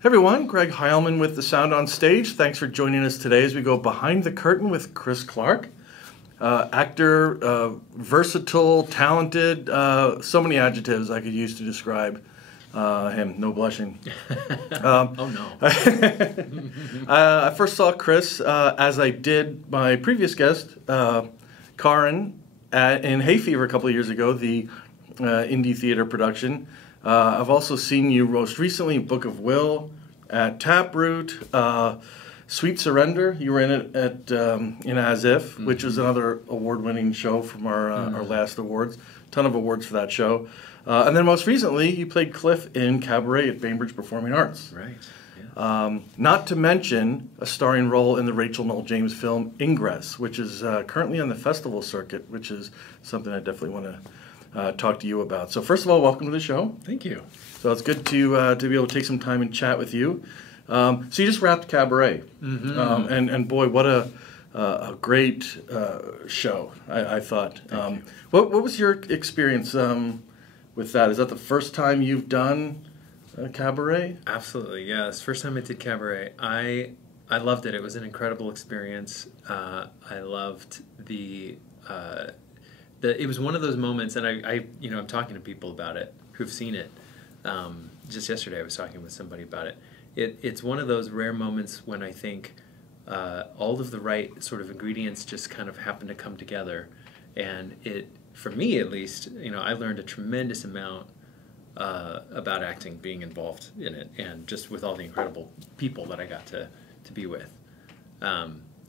Hey everyone, Greg Heilman with The Sound on Stage. Thanks for joining us today as we go behind the curtain with Chris Clark. Actor, versatile, talented, so many adjectives I could use to describe him. No blushing. Oh no. I first saw Chris, as I did my previous guest, Karin, in Hay Fever a couple of years ago, the indie theater production. I've also seen you most recently in Book of Will, at Taproot, Sweet Surrender. You were in it at in AsIf, which was another award-winning show from our last awards. Ton of awards for that show. And then most recently, you played Cliff in Cabaret at Bainbridge Performing Arts. Right. Yeah. Not to mention a starring role in the Rachel Noll James film Ingress, which is currently on the festival circuit, which is something I definitely want to talk to you about. So first of all, welcome to the show. Thank you. So it's good to be able to take some time and chat with you. So you just wrapped Cabaret, and boy, what a great show! I thought. What was your experience with that? Is that the first time you've done Cabaret? Absolutely, yeah. It's the first time I did Cabaret. I loved it. It was an incredible experience. I loved it was one of those moments, and I'm talking to people about it who've seen it. Just yesterday I was talking with somebody about it. It's one of those rare moments when I think all of the right sort of ingredients just kind of happen to come together. And for me at least, I learned a tremendous amount about acting being involved in it, and just with all the incredible people that I got to be with.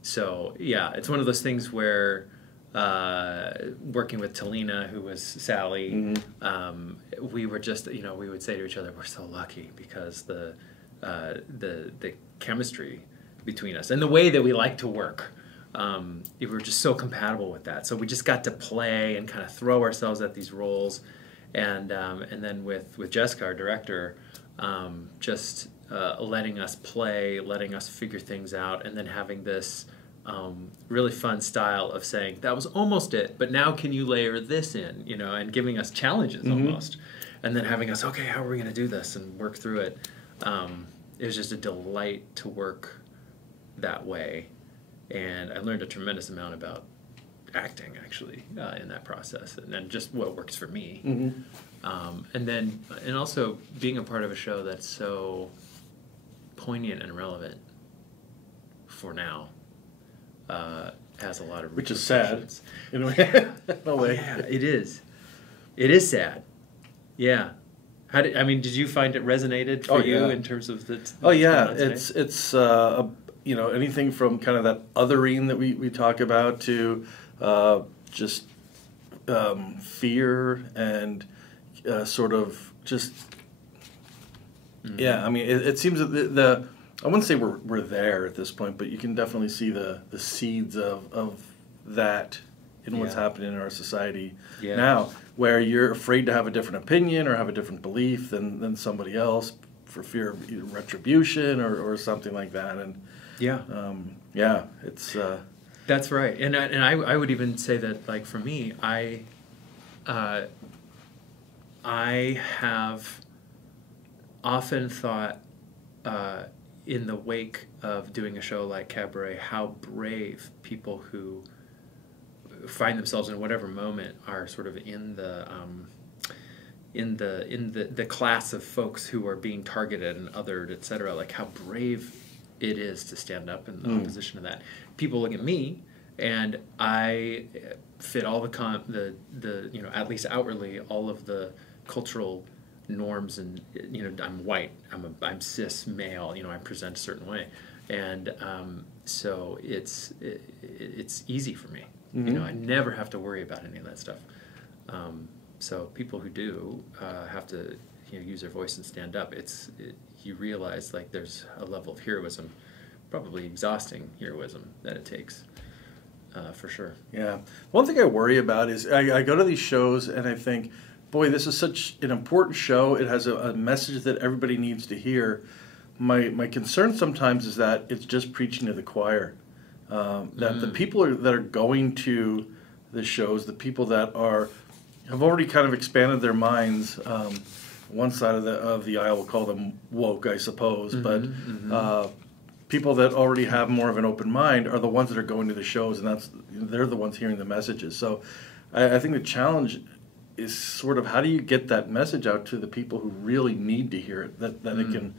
So yeah, it's one of those things where working with Talina, who was Sally, we were just, we would say to each other, we're so lucky because the chemistry between us and the way that we like to work, we were just so compatible with that. So we just got to play and kind of throw ourselves at these roles, and then with Jessica, our director, just letting us play, letting us figure things out, and then having this really fun style of saying, that was almost it, but now can you layer this in, and giving us challenges almost, and then having us, okay, how are we going to do this, and work through it. It was just a delight to work that way, and I learned a tremendous amount about acting, actually, in that process, and then just what works for me. And also being a part of a show that's so poignant and relevant for now. Has a lot of which is sad in a way. No way. Yeah, it is. It is sad. Yeah. Did you find it resonated for you in terms of the? Oh yeah, it's anything from kind of that othering that we talk about to just fear and sort of just yeah. I mean, it seems that the I wouldn't say we're there at this point, but you can definitely see the seeds of that in what's happening in our society now, where you're afraid to have a different opinion or have a different belief than somebody else for fear of either retribution or something like that. And it's that's right. And I would even say that, like, for me, I have often thought, in the wake of doing a show like Cabaret, how brave people who find themselves in whatever moment are sort of in the class of folks who are being targeted and othered, etc. Like, how brave it is to stand up in the opposition to that. People look at me, and I fit all the at least outwardly, all of the cultural norms, and I'm white, I'm cis male, I present a certain way, and so it's easy for me. I never have to worry about any of that stuff. So people who do have to use their voice and stand up, you realize, like, there's a level of heroism, probably exhausting heroism, that it takes, for sure. Yeah. One thing I worry about is I go to these shows and I think, boy, this is such an important show. It has a message that everybody needs to hear. My concern sometimes is that it's just preaching to the choir. That the people that are going to the shows, the people that have already kind of expanded their minds one side of the aisle, we'll call them woke, I suppose, Mm-hmm, but people that already have more of an open mind are the ones that are going to the shows, and they're the ones hearing the messages. So I think the challenge is sort of how do you get that message out to the people who really need to hear it, that it can,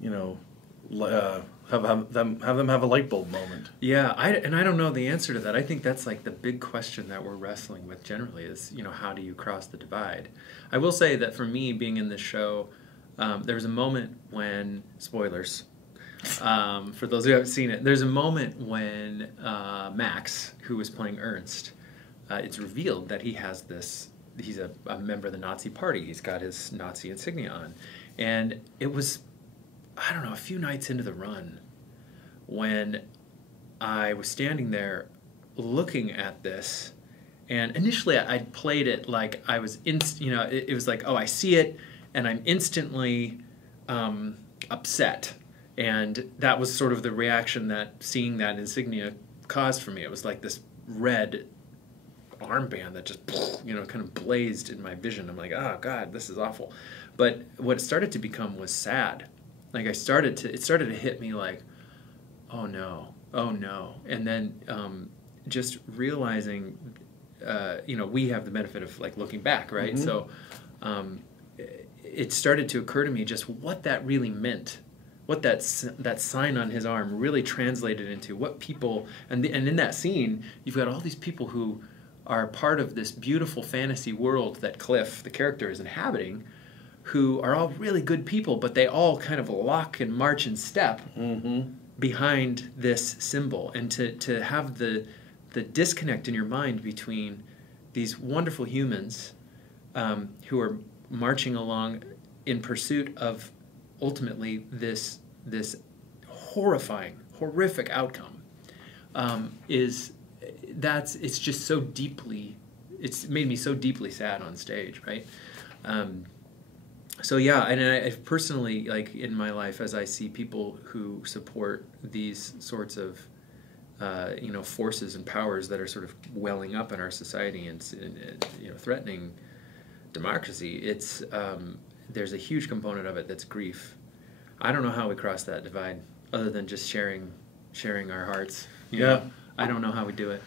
you know, have them have a light bulb moment. Yeah, I don't know the answer to that. I think that's like the big question that we're wrestling with generally is, you know, how do you cross the divide? I will say that for me, being in this show, there was a moment when, spoilers, for those who haven't seen it, there's a moment when Max, who was playing Ernst, it's revealed that he's a member of the Nazi party. He's got his Nazi insignia on. And it was, I don't know, a few nights into the run when I was standing there looking at this, and initially I'd played it like I was, it was like, oh, I see it, and I'm instantly upset. And that was sort of the reaction that seeing that insignia caused for me. It was like this red armband that just, kind of blazed in my vision. I'm like, oh, God, this is awful. But what it started to become was sad. Like it started to hit me like, oh no. And then just realizing, we have the benefit of like looking back, right? Mm-hmm. So it started to occur to me just what that really meant, what that sign on his arm really translated into, what people, and in that scene, you've got all these people who are part of this beautiful fantasy world that Cliff, the character, is inhabiting, who are all really good people, but they all kind of lock and march in step behind this symbol. And to have the disconnect in your mind between these wonderful humans who are marching along in pursuit of ultimately this horrific outcome it's just so deeply, it's made me so deeply sad on stage, right? So yeah, and I personally, like in my life, as I see people who support these sorts of forces and powers that are sort of welling up in our society and threatening democracy, it's there's a huge component of it that's grief. I don't know how we cross that divide other than just sharing our hearts. You know? I don't know how we do it.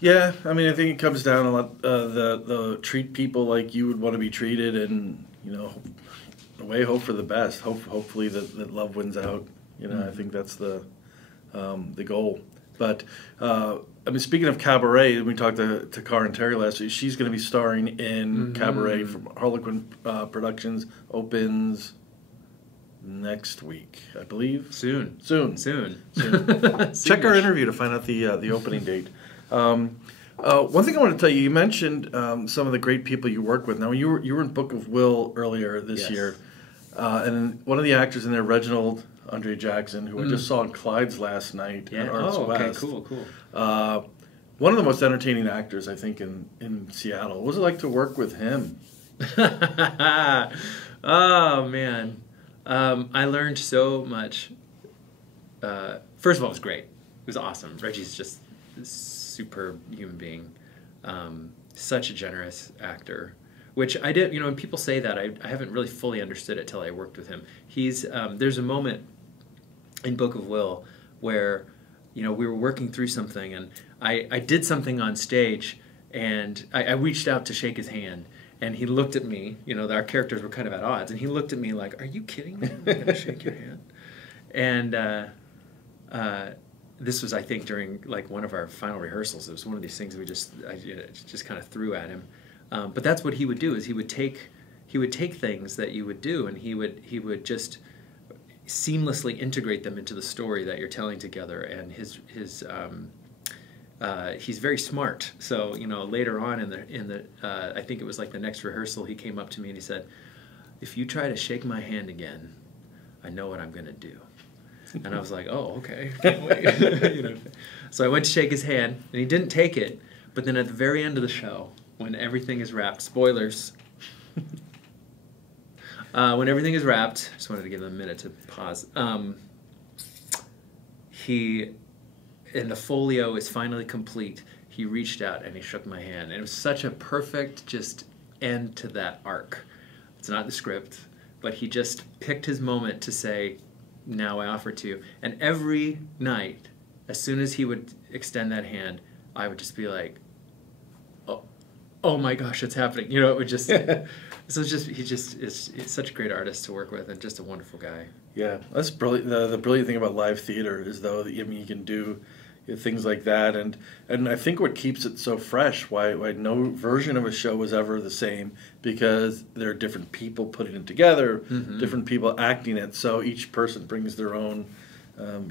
Yeah, I mean, I think it comes down a lot the treat people like you would want to be treated, and hope for the best. Hopefully that love wins out. I think that's the goal. But I mean, speaking of Cabaret, we talked to Cara and Terry last week. She's going to be starring in Cabaret from Harlequin Productions. Opens next week, I believe. Soon. Check our interview to find out the opening date. One thing I want to tell you, you mentioned some of the great people you work with. Now, you were in Book of Will earlier this year, and one of the actors in there, Reginald Andre Jackson, who I just saw in Clyde's last night at Arts West. Okay, cool. One of the most entertaining actors, I think, in Seattle. What was it like to work with him? Oh, man. I learned so much. First of all, it was great. It was awesome. Reggie's just a superb human being. Such a generous actor. Which I did, when people say that, I haven't really fully understood it till I worked with him. There's a moment in Book of Will where, we were working through something, and I did something on stage, and I reached out to shake his hand. And he looked at me, our characters were kind of at odds, and he looked at me like, are you kidding me? I'm going to shake your hand. And this was, I think, during like one of our final rehearsals. It was one of these things I just kind of threw at him. But that's what he would do, is he would take things that you would do, and he would just seamlessly integrate them into the story that you're telling together. And he's very smart. So later on in the I think it was like the next rehearsal, he came up to me and he said, "If you try to shake my hand again, I know what I'm going to do." And I was like, "Oh, okay, can't wait." So I went to shake his hand, and he didn't take it. But then at the very end of the show, when everything is wrapped, spoilers. When everything is wrapped, I just wanted to give him a minute to pause. And the folio is finally complete. He reached out and he shook my hand. And it was such a perfect just end to that arc. It's not the script, but he just picked his moment to say, now I offer to you. And every night, as soon as he would extend that hand, I would just be like, oh my gosh, it's happening. You know, it would just, so it's just, he's such a great artist to work with and just a wonderful guy. Yeah, that's brilliant. The brilliant thing about live theater is, though, that, I mean, you can do things like that, and I think what keeps it so fresh, why no version of a show was ever the same, because there are different people putting it together, different people acting it, so each person brings their own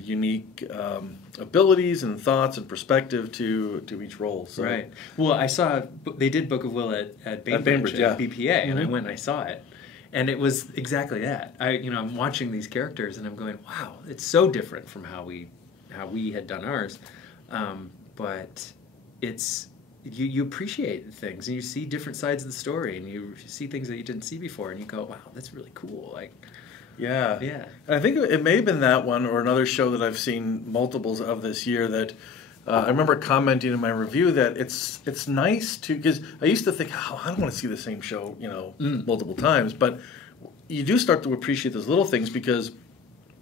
unique abilities and thoughts and perspective to each role. So. Right. Well, I saw they did Book of Will at Bainbridge yeah. BPA, and I went and I saw it, and it was exactly that. I'm watching these characters and I'm going, wow, it's so different from how we had done ours, but it's you appreciate things and you see different sides of the story and you see things that you didn't see before and you go, wow, that's really cool. Like. Yeah. Yeah. And I think it may have been that one or another show that I've seen multiples of this year that I remember commenting in my review that it's nice to, because I used to think, oh, I don't want to see the same show, multiple times, but you do start to appreciate those little things, because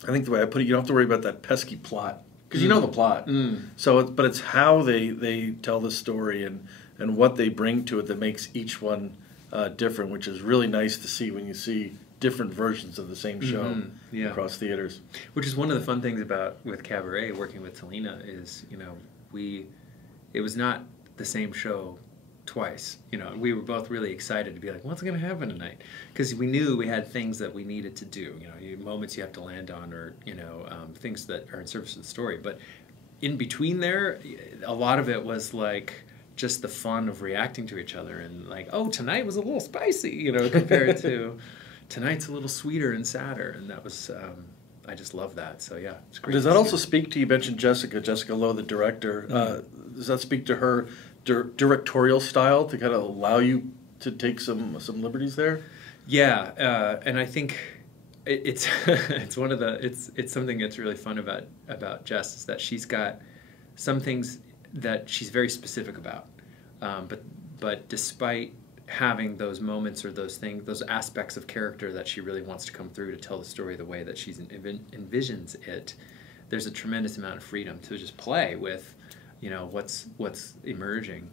I think the way I put it, you don't have to worry about that pesky plot, because you know the plot. So, but it's how they tell the story and what they bring to it that makes each one different, which is really nice to see when you see different versions of the same show across theaters. Which is one of the fun things with Cabaret, working with Talina, is, it was not the same show twice. We were both really excited to be like, what's going to happen tonight? Because we knew we had things that we needed to do, moments you have to land on, or, things that are in service of the story. But in between there, a lot of it was like just the fun of reacting to each other and like, oh, tonight was a little spicy, compared to tonight's a little sweeter and sadder, and that was, I just love that. So yeah, it's great. Does that also speak to, you mentioned Jessica Lowe, the director, does that speak to her directorial style to kind of allow you to take some liberties there? Yeah, and I think it's it's something that's really fun about Jess, is that she's got some things that she's very specific about, but despite having those moments or those things, those aspects of character that she really wants to come through to tell the story the way that she envisions it, there's a tremendous amount of freedom to just play with, what's emerging.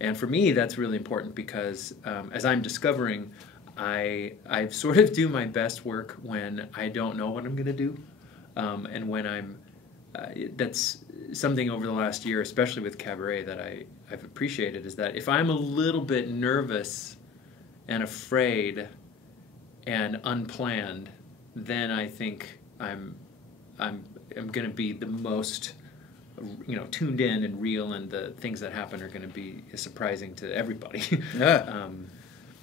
And for me, that's really important, because as I'm discovering, I sort of do my best work when I don't know what I'm going to do, and when I'm that's something over the last year, especially with Cabaret, that I've appreciated, is that if I'm a little bit nervous and afraid and unplanned, then I think I'm going to be the most tuned in and real, and the things that happen are going to be surprising to everybody. Yeah.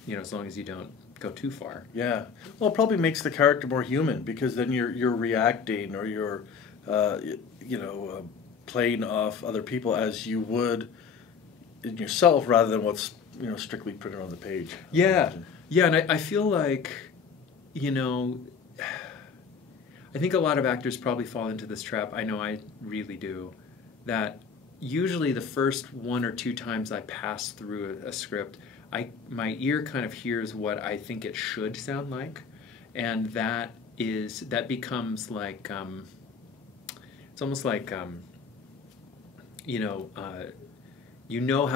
As long as you don't go too far. Yeah. Well, it probably makes the character more human, because then you're reacting, or you're playing off other people as you would in yourself, rather than what's strictly printed on the page. Yeah. Yeah, and I feel like, I think a lot of actors probably fall into this trap. I know I really do. That usually the first one or two times I pass through a script, my ear kind of hears what I think it should sound like, and that becomes like it's almost like how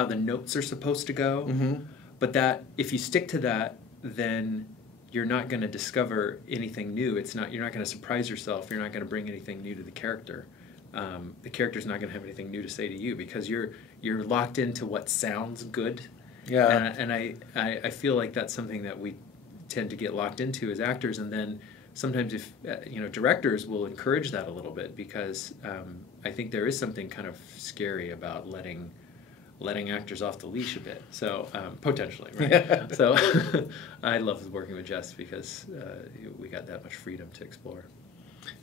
the notes are supposed to go, but that if you stick to that, then you're not going to discover anything new. You're not going to surprise yourself. You're not going to bring anything new to the character. The character's not going to have anything new to say to you, because you're locked into what sounds good. Yeah. And I feel like that's something that we tend to get locked into as actors, and then sometimes if directors will encourage that a little bit, because I think there is something kind of scary about letting actors off the leash a bit. So potentially, right? So I love working with Jess, because we got that much freedom to explore.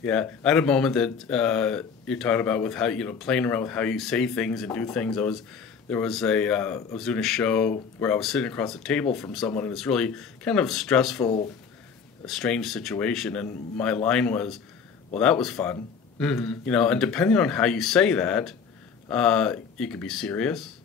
Yeah, I had a moment that you're talking about with how playing around with how you say things and do things. I was doing a show where I was sitting across the table from someone, and it's really kind of stressful, strange situation, and my line was, "Well, that was fun," and depending on how you say that, you could be serious,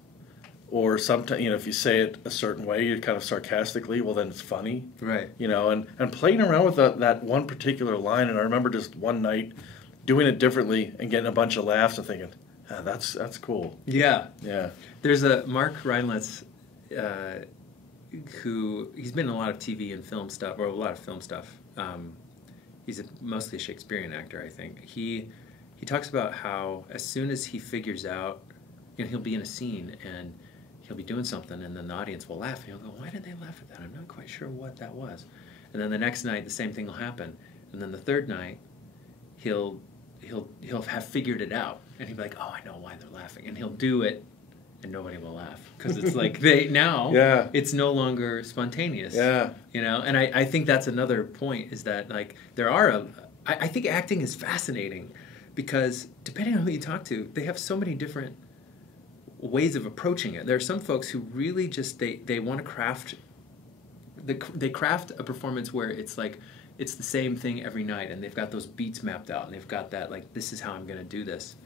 or sometimes, if you say it a certain way, you're kind of sarcastically, well, then it's funny. Right. And playing around with that one particular line, and I remember just one night doing it differently and getting a bunch of laughs and thinking, that's cool. Yeah. Yeah. There's a Mark Reinlitz, who he's been in a lot of TV and film stuff, or a lot of film stuff. He's mostly a Shakespearean actor, I think. He talks about how as soon as he figures out, he'll be in a scene and he'll be doing something, and then the audience will laugh, and he'll go, "Why did they laugh at that? I'm not quite sure what that was." And then the next night, the same thing will happen, and then the third night, he'll have figured it out, and he'll be like, "Oh, I know why they're laughing," and he'll do it, and nobody will laugh because it's like it's no longer spontaneous. Yeah. And I think that's another point, is that like I think acting is fascinating because depending on who you talk to, they have so many different ways of approaching it. There are some folks who really just they want to craft they craft a performance where it's like it's the same thing every night, and they've got those beats mapped out, and they've got that, like, this is how I'm going to do this.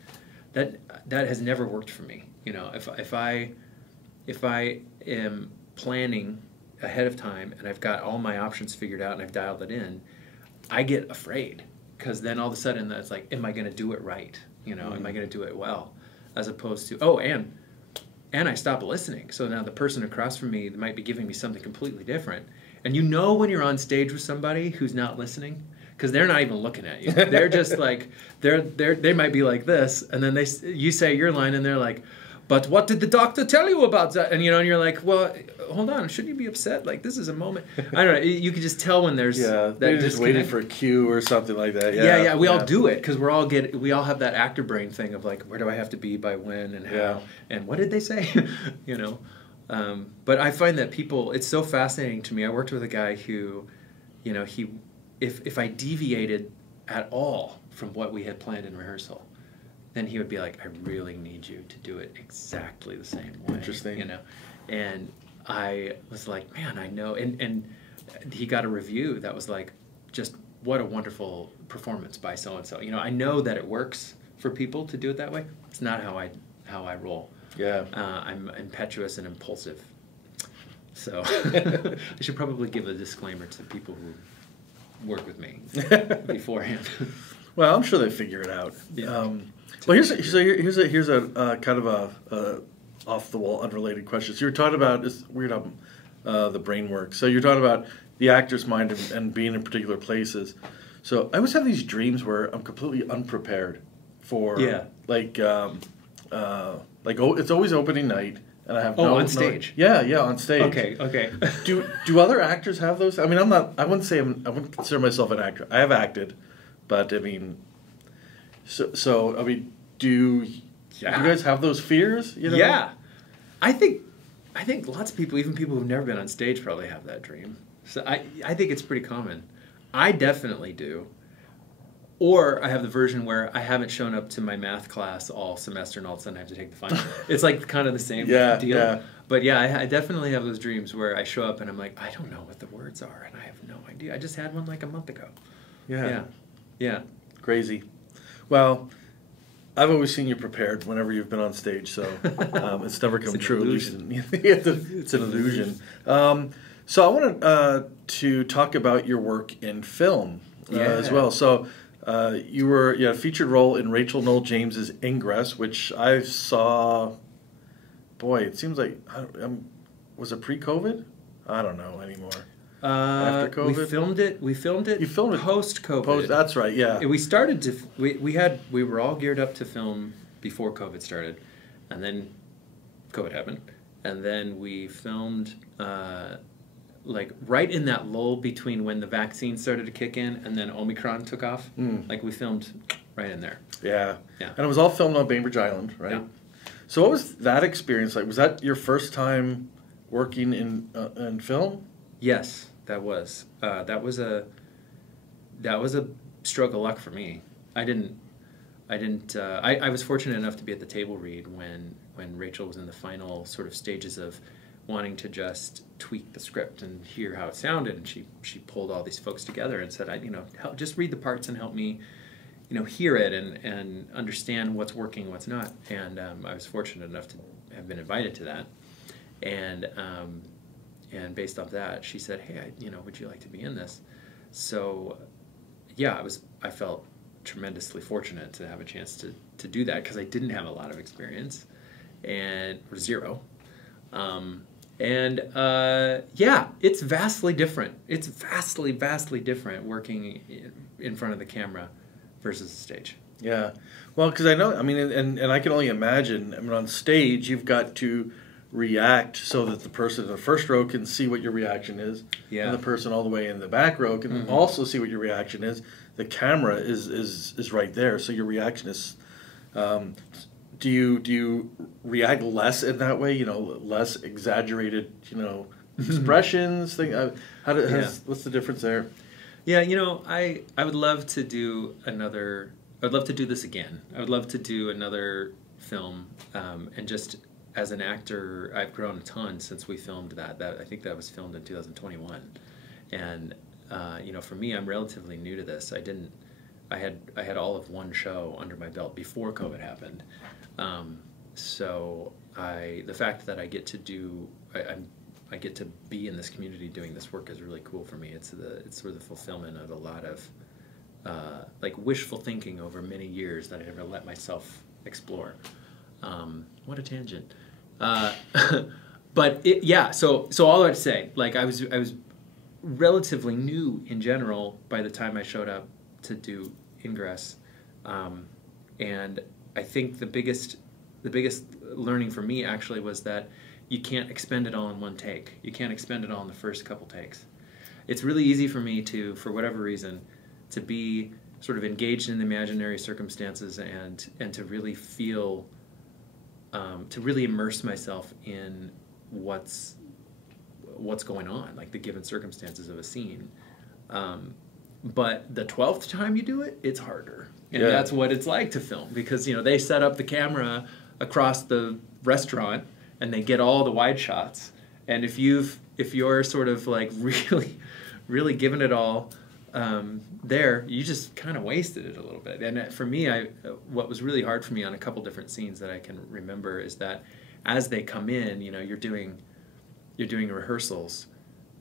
That has never worked for me. If I am planning ahead of time and I've got all my options figured out and I've dialed it in, I get afraid because then all of a sudden it's like, am I going to do it right? Am I going to do it well? As opposed to, and I stop listening. So now the person across from me might be giving me something completely different. And when you're on stage with somebody who's not listening, because they're not even looking at you. They're just like, they might be like this, and then you say your line, and they're like, "But what did the doctor tell you about that?" And and you're like, "Well, hold on, shouldn't you be upset? Like, this is a moment." I don't know. You can just tell when there's they're just waiting for a cue or something like that. Yeah. We all do it because we all have that actor brain thing of like, where do I have to be by when and how and what did they say, But I find that it's so fascinating to me. I worked with a guy who, if I deviated at all from what we had planned in rehearsal, then he would be like, "I really need you to do it exactly the same way." Interesting. And I was like, man, I know. And he got a review that was like, just what a wonderful performance by so-and-so. I know that it works for people to do it that way. It's not how I roll. Yeah. I'm impetuous and impulsive. So I should probably give a disclaimer to people who work with me beforehand. Well, I'm sure they figure it out. Yeah. Well, here's a kind of a off the wall, unrelated question. So you're talking about this weird the brain work. So you're talking about the actor's mind and being in particular places. So I always have these dreams where I'm completely unprepared for it's always opening night. And I have on stage. On stage. Okay. Do other actors have those? I mean, I wouldn't consider myself an actor. I have acted, but I mean, do you guys have those fears? Yeah, I think lots of people, even people who've never been on stage, probably have that dream. So I think it's pretty common. I definitely do. Or I have the version where I haven't shown up to my math class all semester and all of a sudden I have to take the final. It's like kind of the same deal. Yeah. But I definitely have those dreams where I show up and I'm like, I don't know what the words are and I have no idea. I just had one like a month ago. Yeah. Crazy. Well, I've always seen you prepared whenever you've been on stage, so it's never come true. Illusion. It's an illusion. So I wanted to talk about your work in film as well. So you were a featured role in Rachel Noll James Ingress, which I saw. Boy, it seems like was it pre-COVID? I don't know anymore. After COVID, we filmed it. You filmed it post-COVID. That's right. Yeah. We started to. We were all geared up to film before COVID started, and then COVID happened, and then we filmed. Like right in that lull between when the vaccine started to kick in and then Omicron took off, like we filmed right in there. Yeah. And it was all filmed on Bainbridge Island, right? Yeah. So what was that experience like? Was that your first time working in film? Yes, that was. That was a stroke of luck for me. I was fortunate enough to be at the table read when Rachel was in the final sort of stages of wanting to just tweak the script and hear how it sounded, and she pulled all these folks together and said, just read the parts and help me, hear it and understand what's working, what's not. And I was fortunate enough to have been invited to that. And based off that, she said, "Hey, would you like to be in this?" So, yeah, I felt tremendously fortunate to have a chance to do that because I didn't have a lot of experience or zero. Yeah, it's vastly different. It's vastly different working in front of the camera versus the stage. Yeah. Well, because I know, I mean, and I can only imagine, I mean, on stage, you've got to react so that the person in the first row can see what your reaction is. Yeah. And the person all the way in the back row can also see what your reaction is. The camera is right there, so your reaction is... Do you react less in that way? Less exaggerated, expressions. What's the difference there? Yeah, I would love to do another. I'd love to do this again. I would love to do another film, and just as an actor, I've grown a ton since we filmed that. I think that was filmed in 2021, and for me, I'm relatively new to this. I had all of one show under my belt before COVID happened. So the fact that I get to do, I get to be in this community doing this work is really cool for me. It's sort of the fulfillment of a lot of like wishful thinking over many years that I never let myself explore. What a tangent. But yeah. So all I'd say, like I was relatively new in general by the time I showed up to do Ingress, and I think the biggest learning for me actually was that you can't expend it all in one take. You can't expend it all in the first couple takes. It's really easy for me to, for whatever reason, to be sort of engaged in the imaginary circumstances and to really feel, to really immerse myself in what's going on, like the given circumstances of a scene. But the 12th time you do it, it's harder. And that's what it's like to film, because they set up the camera across the restaurant and they get all the wide shots. And if you're sort of like really giving it all there, you just kind of wasted it a little bit. And for me, what was really hard for me on a couple different scenes that I can remember is that as they come in, you're doing rehearsals,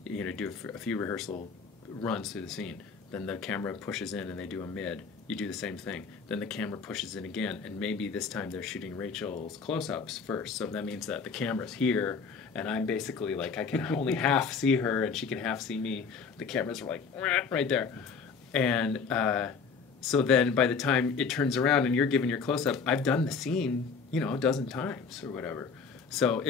do a few rehearsal runs through the scene. Then the camera pushes in and they do a mid. You do the same thing. Then the camera pushes in again, and maybe this time they're shooting Rachel's close-ups first. So that means that the camera's here, and I'm basically like, I can only half see her, and she can half see me. The cameras are like, right there. And so then by the time it turns around and you're giving your close-up, I've done the scene, a dozen times or whatever. So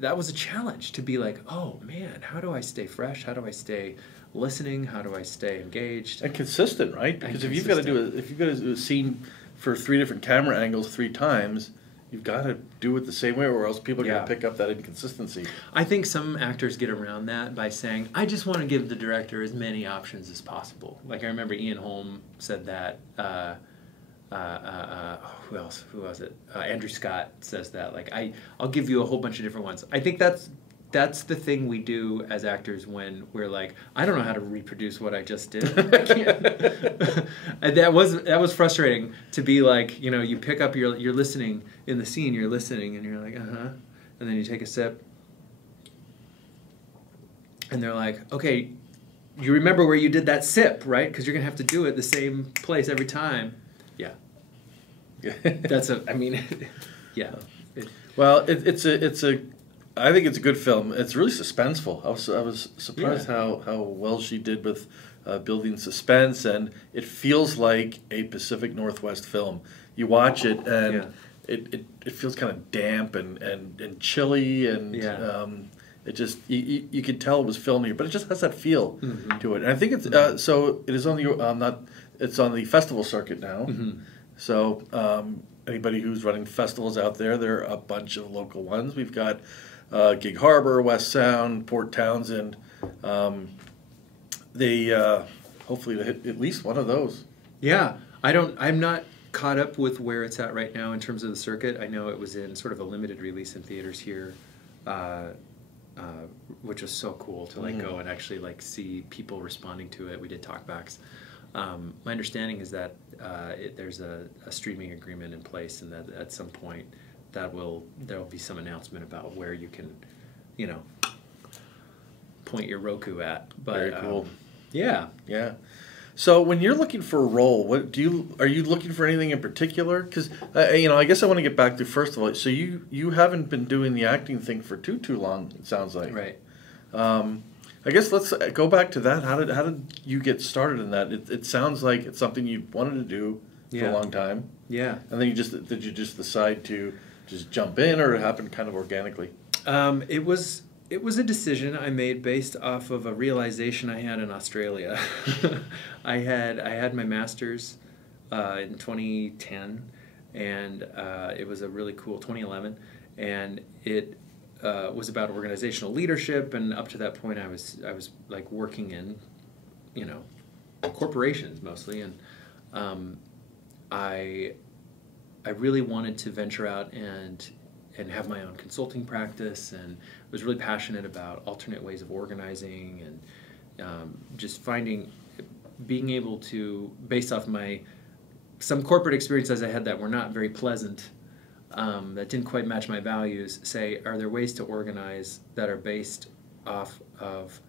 that was a challenge to be like, oh man, how do I stay fresh? How do I stay listening? How do I stay engaged and consistent? Right, because if you've got to do a scene for 3 different camera angles 3 times, you've got to do it the same way, or else people are going to pick up that inconsistency. I think some actors get around that by saying, I just want to give the director as many options as possible. Like I remember Ian Holm said that. Who else? Who was it? Andrew Scott says that. Like I'll give you a whole bunch of different ones. I think that's the thing we do as actors when we're like, I don't know how to reproduce what I just did. I can't. And that was frustrating to be like, you pick up you're listening in the scene, you're listening, and you're like, and then you take a sip, and they're like, okay, you remember where you did that sip, right? Because you're gonna have to do it the same place every time. Yeah. Yeah. Well, I think it's a good film. It's really suspenseful. I was surprised how well she did with building suspense, and it feels like a Pacific Northwest film. You watch it, and it feels kind of damp and chilly, and it just you could tell it was filmed here, but it just has that feel to it. And I think it's so it is on it's on the festival circuit now. So anybody who's running festivals out there are a bunch of local ones. We've got Gig Harbor, West Sound, Port Townsend. They hopefully hit at least one of those. Yeah, I'm not caught up with where it's at right now in terms of the circuit. I know it was in sort of a limited release in theaters here, which was so cool to go and actually see people responding to it. We did talkbacks. My understanding is that there's a streaming agreement in place, and that at some point there will be some announcement about where you can point your Roku at. But, very cool. Yeah. Yeah. So when you're looking for a role, are you looking for anything in particular? Because I guess I want to get back to, first of all, so you haven't been doing the acting thing for too long, it sounds like. Right. I guess let's go back to that. How did you get started in that? It sounds like it's something you wanted to do for a long time. Yeah. And then did you just decide to just jump in, or it happened kind of organically? It was a decision I made based off of a realization I had in Australia. I had my master's in 2010, and it was a really cool 2011, and it was about organizational leadership. And up to that point, I was like working in, corporations mostly, and I really wanted to venture out and have my own consulting practice, and was really passionate about alternate ways of organizing, and just being able to, based off some corporate experiences I had that were not very pleasant, that didn't quite match my values, say, are there ways to organize that are based off of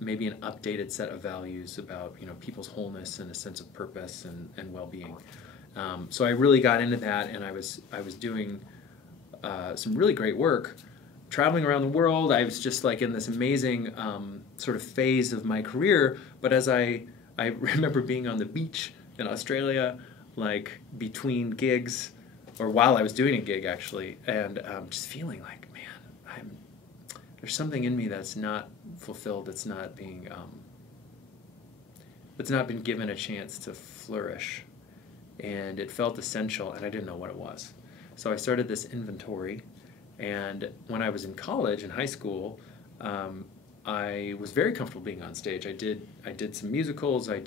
maybe an updated set of values about people's wholeness and a sense of purpose and well-being. So I really got into that, and I was doing some really great work, traveling around the world. I was just like in this amazing sort of phase of my career. But as I remember being on the beach in Australia, like between gigs, or while I was doing a gig actually, and just feeling like, man, there's something in me that's not fulfilled, that's not been given a chance to flourish, and it felt essential, and I didn't know what it was. So I started this inventory, and when I was in college and high school, I was very comfortable being on stage. I did some musicals. I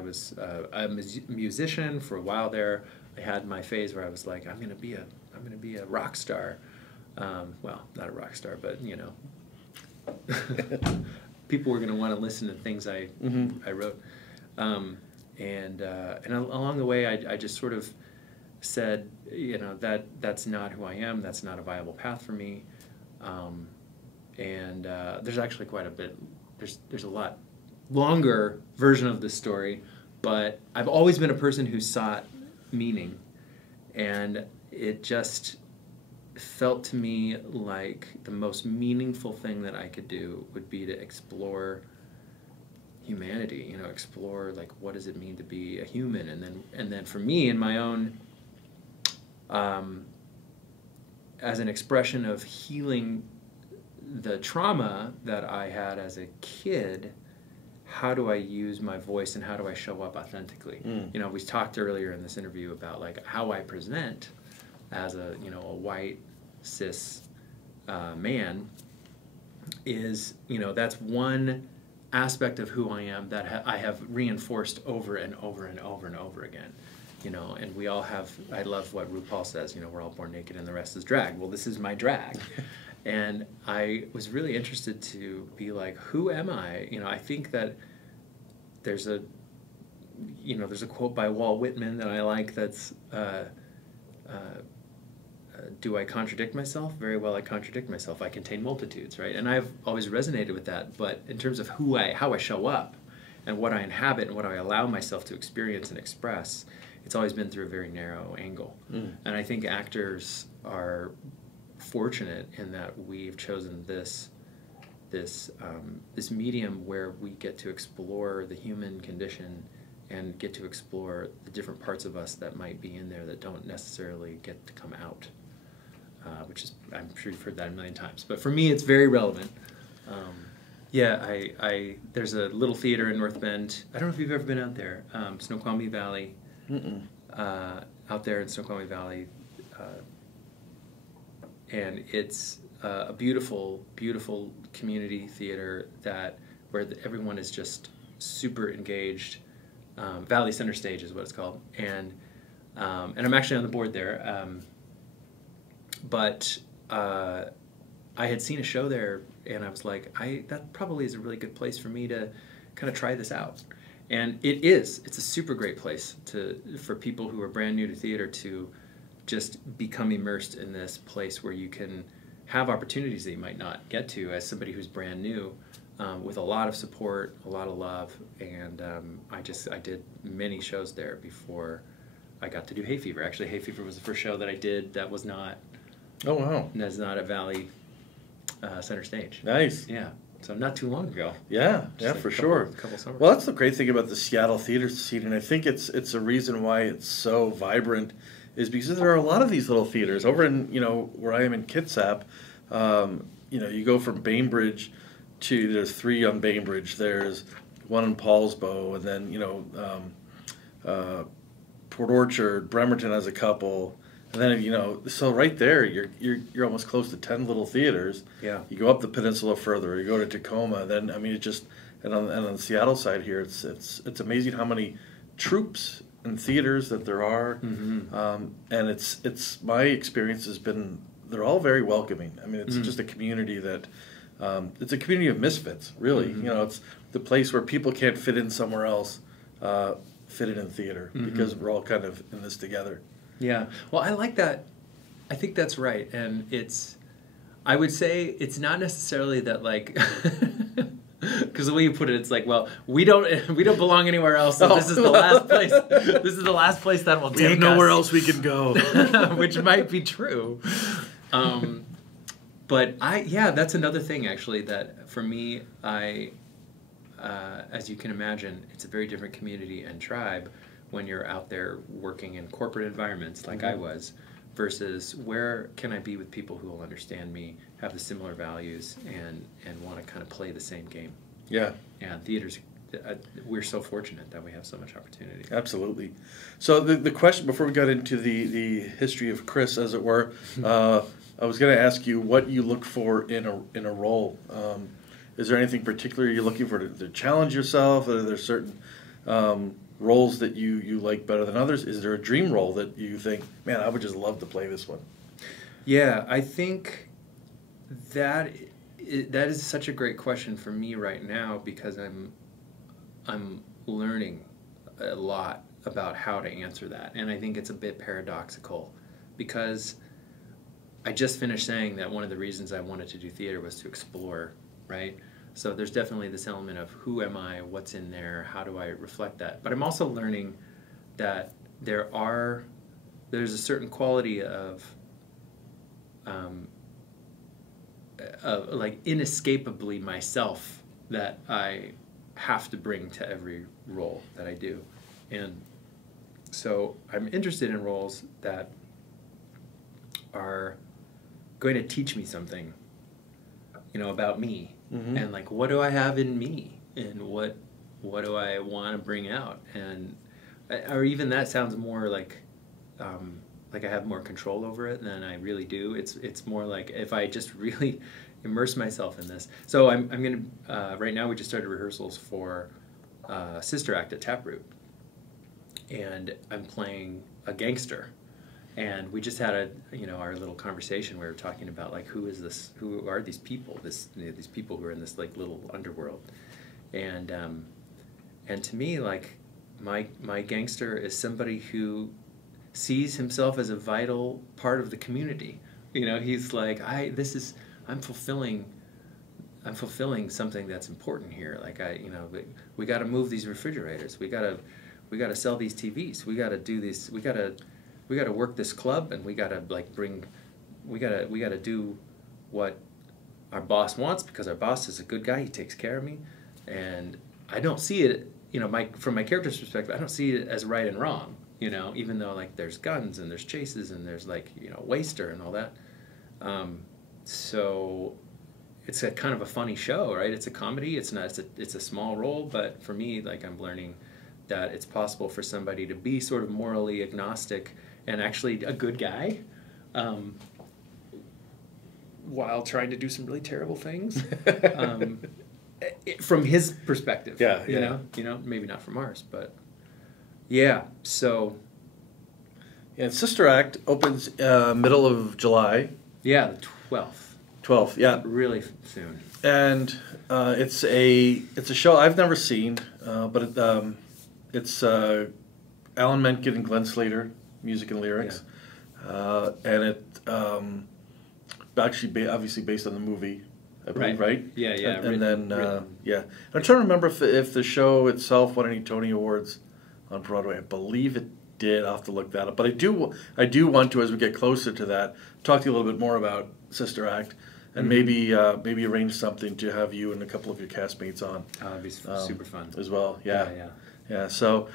was a musician for a while there. I had my phase where I was like, I'm gonna be a rock star. Well, not a rock star, but people were gonna want to listen to things I wrote. And along the way, I just sort of said, that's not who I am. That's not a viable path for me. There's actually quite a bit. There's a lot longer version of this story, but I've always been a person who sought meaning, and it just felt to me like the most meaningful thing that I could do would be to explore humanity. Explore like, what does it mean to be a human, and then for me in my own as an expression of healing the trauma that I had as a kid, how do I use my voice and how do I show up authentically? We talked earlier in this interview about like how I present as a white cis man is, that's one aspect of who I am that I have reinforced over and over and over and over again. And we all have, I love what RuPaul says, we're all born naked and the rest is drag. Well, this is my drag. And I was really interested to be like, who am I? I think that there's a quote by Walt Whitman that I like that's, do I contradict myself? Very well, I contradict myself. I contain multitudes, right? And I've always resonated with that. But in terms of how I show up and what I inhabit and what I allow myself to experience and express, it's always been through a very narrow angle. And I think actors are fortunate in that we've chosen this medium where we get to explore the human condition and get to explore the different parts of us that might be in there that don't necessarily get to come out, which is, I'm sure you've heard that a million times. But for me, it's very relevant. There's a little theater in North Bend. I don't know if you've ever been out there, Snoqualmie Valley. Out there in Snoqualmie Valley, and it's a beautiful, beautiful community theater where everyone is just super engaged. Valley Center Stage is what it's called, and I'm actually on the board there. But I had seen a show there, and I was like, that probably is a really good place for me to kind of try this out. And it's a super great place for people who are brand new to theater to just become immersed in this place where you can have opportunities that you might not get to as somebody who's brand new, with a lot of support, a lot of love, and I did many shows there before I got to do Hay Fever. Actually, Hay Fever was the first show that I did that was not. Oh wow! That's not at Valley Center Stage. Nice. Yeah. So not too long ago. Yeah, yeah, like for sure. Couple summers. Well, that's the great thing about the Seattle theater scene, and I think it's a reason why it's so vibrant, is because there are a lot of these little theaters over in where I am in Kitsap. You go from Bainbridge to there's 3 on Bainbridge. There's one in Paulsbo, and then Port Orchard, Bremerton has a couple. And then so right there, you're almost close to 10 little theaters. Yeah. You go up the peninsula further. You go to Tacoma. Then and on the Seattle side here, it's amazing how many troupes and theaters that there are. Mm-hmm. And it's my experience has been they're all very welcoming. I mean, it's just a community that it's a community of misfits. Really, it's the place where people can't fit in somewhere else, fit in theater because we're all kind of in this together. Yeah. Well, I like that. I think that's right. And I would say it's not necessarily that like, because the way you put it, it's like, well, we don't belong anywhere else. So this is the last place. This is the last place that will take us. We have nowhere else we can go. Which might be true. But that's another thing actually that for me, as you can imagine, it's a very different community and tribe when you're out there working in corporate environments like I was, versus where can I be with people who will understand me, have the similar values, and want to kind of play the same game. Yeah. Yeah, theaters, we're so fortunate that we have so much opportunity. Absolutely. So the question, before we got into the history of Chris, as it were, I was going to ask you what you look for in a role. Is there anything particular you're looking for to challenge yourself? Are there certain roles that you like better than others? Is there a dream role that you think, man, I would just love to play this one? Yeah, I think that is such a great question for me right now, because I'm learning a lot about how to answer that, and I think it's a bit paradoxical, because I just finished saying that one of the reasons I wanted to do theater was to explore, right? So there's definitely this element of who am I, what's in there, how do I reflect that? But I'm also learning that there's a certain quality of like inescapably myself that I have to bring to every role that I do. And so I'm interested in roles that are going to teach me something, about me. And like, what do I have in me, and what do I want to bring out, or even that sounds more like I have more control over it than I really do. It's more like if I just really immerse myself in this. So I'm gonna right now we just started rehearsals for Sister Act at Taproot, and I'm playing a gangster. And we just had our little conversation where we were talking about like who are these people, these people who are in this like little underworld, and to me, like my gangster is somebody who sees himself as a vital part of the community. He's like I'm fulfilling something that's important here. Like we got to move these refrigerators. We got to sell these TVs. We got to do this. We got to work this club, and we got to we got to do what our boss wants, because our boss is a good guy. He takes care of me, and I don't see it, from my character's perspective, I don't see it as right and wrong, even though like there's guns and there's chases and there's like, waster and all that. So it's a kind of a funny show, right? It's a comedy. It's a small role, but for me, like I'm learning that it's possible for somebody to be sort of morally agnostic and actually a good guy, while trying to do some really terrible things, from his perspective. Yeah. Maybe not from ours, but yeah. So, and Sister Act opens middle of July. Yeah, the 12th. 12th, yeah, really soon. And it's a show I've never seen, but it's Alan Menken and Glenn Slater. Music and lyrics, and it actually obviously based on the movie, I believe, right? Yeah, yeah. And then I'm trying to remember if the show itself won any Tony Awards on Broadway. I believe it did. I'll have to look that up. But I do want to, as we get closer to that, talk to you a little bit more about Sister Act, and maybe arrange something to have you and a couple of your castmates on. Oh, that'd be super fun as well. Yeah. Yeah. So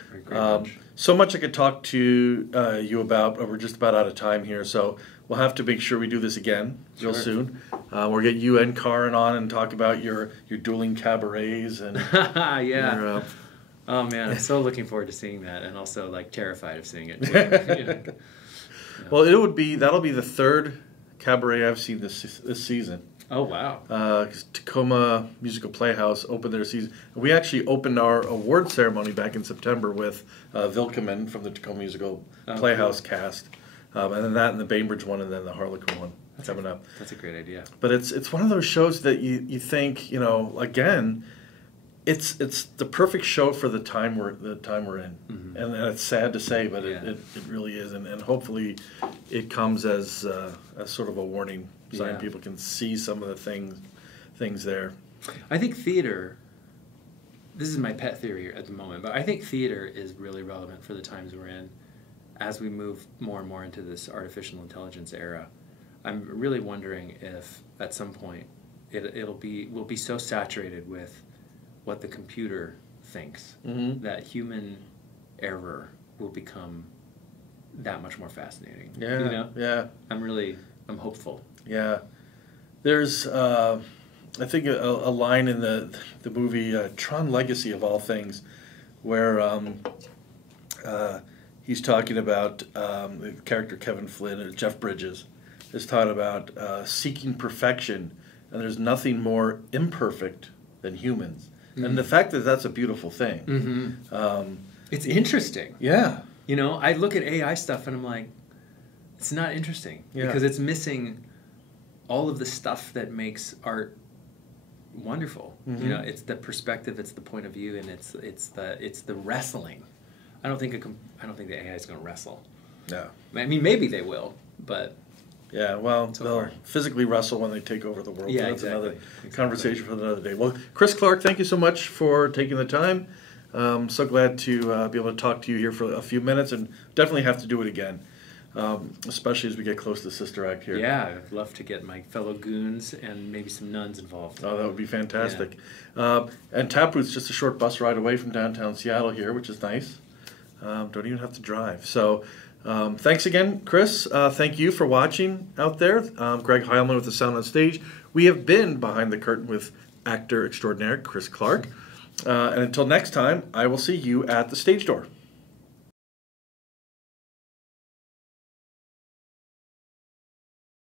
so much I could talk to you about, but we're just about out of time here. So we'll have to make sure we do this again real soon. We'll get you and Karen on and talk about your dueling cabarets and yeah. Oh man, I'm so looking forward to seeing that, and also like terrified of seeing it too. Well, that'll be the third cabaret I've seen this season. Oh wow! 'Cause Tacoma Musical Playhouse opened their season. We actually opened our award ceremony back in September with Vilkeman from the Tacoma Musical Playhouse cast, and then that and the Bainbridge one, and then the Harlequin one coming up. That's a great idea. But it's one of those shows that you think, again, it's the perfect show for the time we're in, and it's sad to say, but it really is, and hopefully it comes as sort of a warning sign. People can see some of the things there. I think theater. This is my pet theory at the moment, but I think theater is really relevant for the times we're in, as we move more and more into this artificial intelligence era. I'm really wondering if at some point we'll be so saturated with what the computer thinks that human error will become that much more fascinating. Yeah. I'm hopeful. Yeah. There's I think a line in the movie Tron Legacy of all things, where he's talking about the character Kevin Flynn, Jeff Bridges, is talking about seeking perfection, and there's nothing more imperfect than humans. And the fact that that's a beautiful thing. It's interesting. Yeah. I look at AI stuff and I'm like, it's not interesting because it's missing all of the stuff that makes art wonderful. It's the perspective, it's the point of view, and it's the wrestling. I don't think the AI is going to wrestle. No. I mean, maybe they will, but yeah, well, they'll physically wrestle when they take over the world. Yeah, that's another conversation for another day. Well, Chris Clark, thank you so much for taking the time. So glad to be able to talk to you here for a few minutes, and definitely have to do it again, especially as we get close to Sister Act here. Yeah, I'd love to get my fellow goons and maybe some nuns involved. Oh, that would be fantastic. Yeah. And Taproot's just a short bus ride away from downtown Seattle here, which is nice. Don't even have to drive. So thanks again, Chris. Thank you for watching out there. Greg Heilman with the Sound on Stage. We have been Behind the Curtain with actor extraordinaire Chris Clark. And until next time, I will see you at the stage door.